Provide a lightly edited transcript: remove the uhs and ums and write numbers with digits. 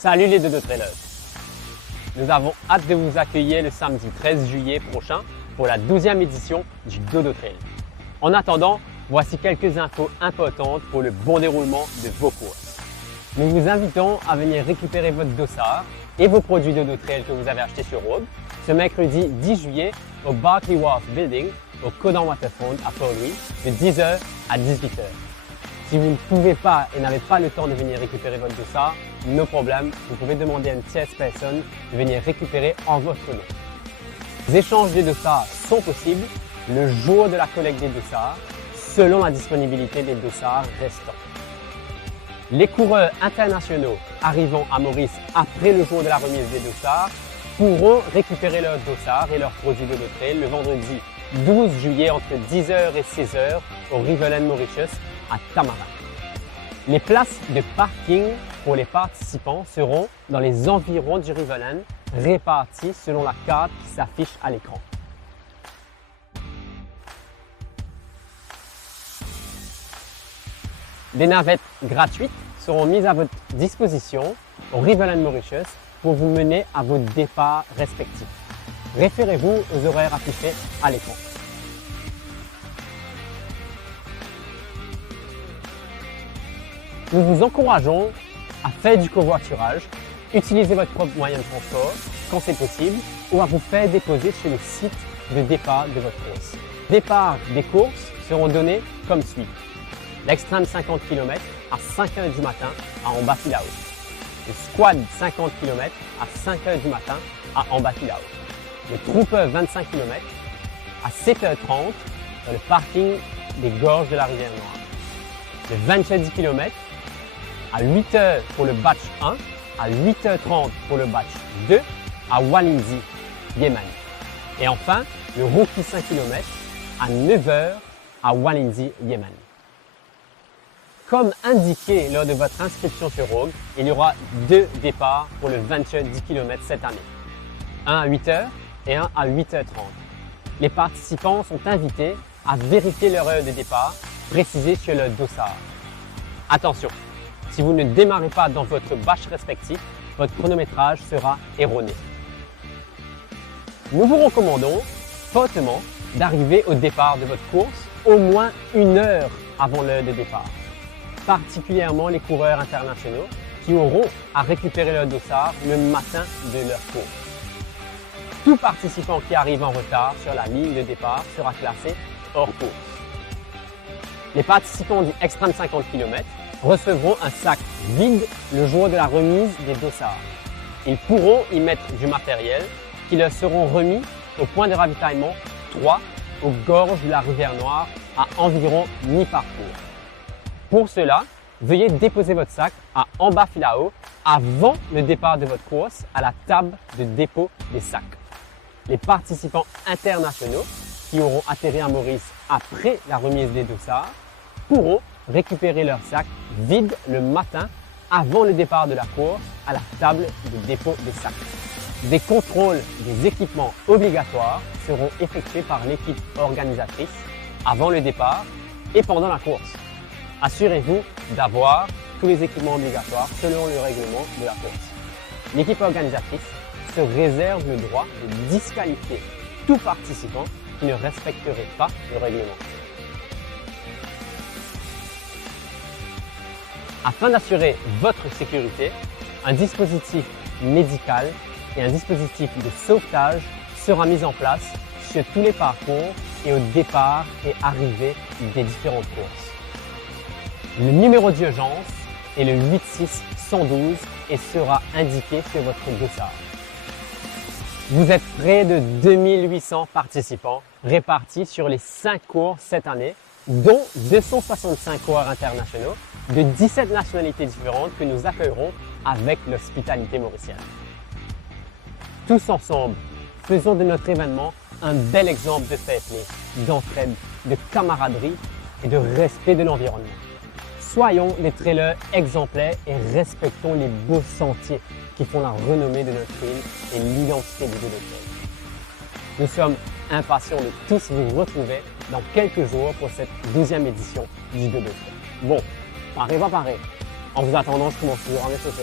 Salut les dodo trailers! Nous avons hâte de vous accueillir le samedi 13 juillet prochain pour la 12e édition du Dodo Trail. En attendant, voici quelques infos importantes pour le bon déroulement de vos courses. Nous vous invitons à venir récupérer votre dossard et vos produits Dodo Trail que vous avez achetés sur Rogue ce mercredi 10 juillet au Barclay Wharf Building au Codan Waterfront à Port-Louis de 10h à 18h. Si vous ne pouvez pas et n'avez pas le temps de venir récupérer votre dossard, no problème, vous pouvez demander à une tierce personne de venir récupérer en votre nom. Les échanges de dossards sont possibles le jour de la collecte des dossards, selon la disponibilité des dossards restants. Les coureurs internationaux arrivant à Maurice après le jour de la remise des dossards pourront récupérer leurs dossards et leurs produits Dodo Trail le vendredi 12 juillet entre 10h et 16h au Riverland Mauritius à Tamarack. Les places de parking pour les participants seront dans les environs du Riverland, réparties selon la carte qui s'affiche à l'écran. Des navettes gratuites seront mises à votre disposition au Riverland Mauritius pour vous mener à vos départs respectifs. Référez-vous aux horaires affichés à l'écran. Nous vous encourageons à faire du covoiturage, utiliser votre propre moyen de transport quand c'est possible ou à vous faire déposer chez le site de départ de votre course. Les départs des courses seront donnés comme suit. L'extrême 50 km à 5h du matin à Ambafilao. Le squad 50 km à 5h du matin à Ambafilao. Le trooper 25 km à 7h30 dans le parking des gorges de la rivière Noire. Le venture 10 km à 8h pour le batch 1, à 8h30 pour le batch 2 à Walindi, Yémen. Et enfin, le rookie 5 km à 9h à Walindi, Yémen. Comme indiqué lors de votre inscription sur Rogue, il y aura 2 départs pour le venture 10 km cette année. Un à 8h et un à 8h30. Les participants sont invités à vérifier leur heure de départ précisée sur leur dossard. Attention, si vous ne démarrez pas dans votre batch respectif, votre chronométrage sera erroné. Nous vous recommandons fortement d'arriver au départ de votre course au moins 1 heure avant l'heure de départ, particulièrement les coureurs internationaux qui auront à récupérer leur dossard le matin de leur course. Tout participant qui arrive en retard sur la ligne de départ sera classé hors course. Les participants du Extreme 50 km recevront un sac vide le jour de la remise des dossards. Ils pourront y mettre du matériel qui leur seront remis au point de ravitaillement 3 aux gorges de la rivière Noire à environ mi-parcours. Pour cela, veuillez déposer votre sac à Ambafilao avant le départ de votre course à la table de dépôt des sacs. Les participants internationaux qui auront atterri à Maurice après la remise des dossards pourront récupérer leur sac vide le matin avant le départ de la course à la table de dépôt des sacs. Des contrôles des équipements obligatoires seront effectués par l'équipe organisatrice avant le départ et pendant la course. Assurez-vous d'avoir tous les équipements obligatoires selon le règlement de la course. L'équipe organisatrice se réserve le droit de disqualifier tout participant qui ne respecterait pas le règlement. Afin d'assurer votre sécurité, un dispositif médical et un dispositif de sauvetage sera mis en place sur tous les parcours et au départ et arrivée des différentes courses. Le numéro d'urgence est le 86112 et sera indiqué sur votre dossard. Vous êtes près de 2800 participants répartis sur les 5 courses cette année, dont 265 coureurs internationaux de 17 nationalités différentes que nous accueillerons avec l'hospitalité mauricienne. Tous ensemble, faisons de notre événement un bel exemple de fair play, d'entraide, de camaraderie et de respect de l'environnement. Soyons des trailers exemplaires et respectons les beaux sentiers qui font la renommée de notre île et l'identité du Dodo Trail. Nous sommes impatients de tous vous retrouver dans quelques jours pour cette 12e édition du Dodo Trail. Bon, pareil va pareil. En vous attendant, je commence toujours à m'échauffer.